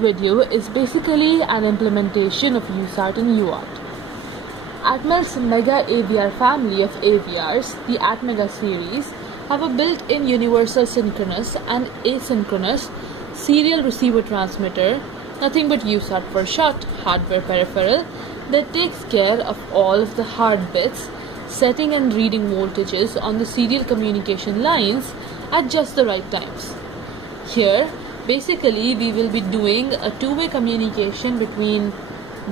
Video is basically an implementation of Usart and Uart. Atmel's Mega AVR family of AVRs, the AtMega series, have a built-in universal synchronous and asynchronous serial receiver transmitter, nothing but Usart for short, hardware peripheral, that takes care of all of the hard bits, setting and reading voltages on the serial communication lines at just the right times. Here, basically, we will be doing a two-way communication between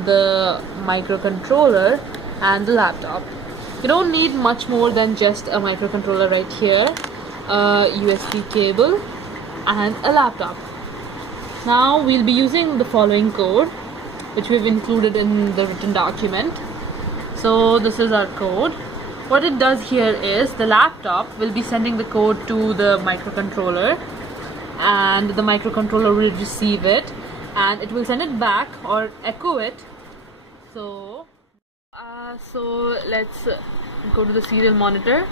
the microcontroller and the laptop. You don't need much more than just a microcontroller right here, a USB cable, and a laptop. Now we'll be using the following code, which we've included in the written document. So this is our code. What it does here is the laptop will be sending the code to the microcontroller, and the microcontroller will receive it and it will send it back or echo it. So let's go to the serial monitor.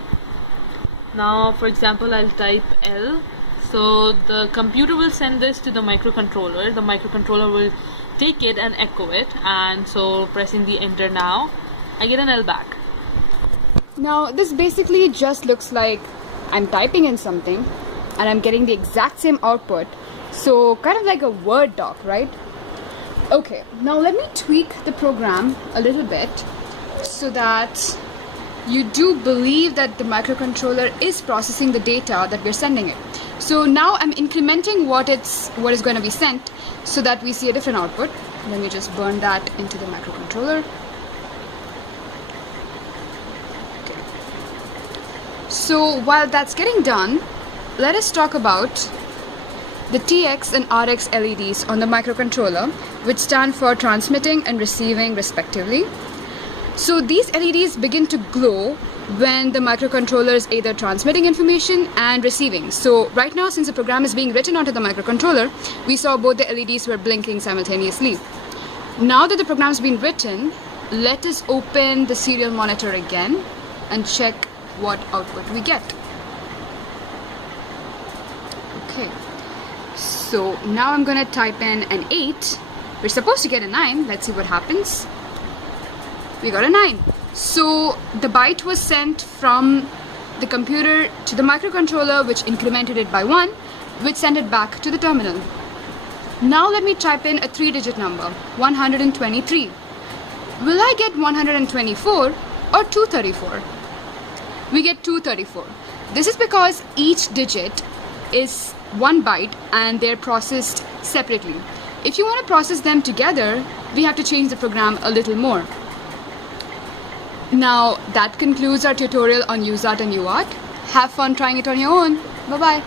Now, for example, I'll type L. So the computer will send this to the microcontroller. The microcontroller will take it and echo it, and so pressing the enter now, I get an L back. Now this basically just looks like I'm typing in something and I'm getting the exact same output, so kind of like a Word doc, right? Okay, now let me tweak the program a little bit so that you do believe that the microcontroller is processing the data that we're sending it. So now I'm incrementing what is going to be sent so that we see a different output. Let me just burn that into the microcontroller. Okay. So while that's getting done, let us talk about the TX and RX LEDs on the microcontroller, which stand for transmitting and receiving respectively. So these LEDs begin to glow when the microcontroller is either transmitting information and receiving. So right now, since the program is being written onto the microcontroller, we saw both the LEDs were blinking simultaneously. Now that the program has been written, let us open the serial monitor again and check what output we get. Okay, so now I'm gonna type in an 8. We're supposed to get a 9. Let's see what happens. We got a 9. So the byte was sent from the computer to the microcontroller, which incremented it by 1, which sent it back to the terminal. Now let me type in a 3-digit number, 123. Will I get 124 or 234? We get 234. This is because each digit is 1 byte and they're processed separately. If you want to process them together, we have to change the program a little more. Now that concludes our tutorial on Usart and Uart. Have fun trying it on your own. Bye-bye.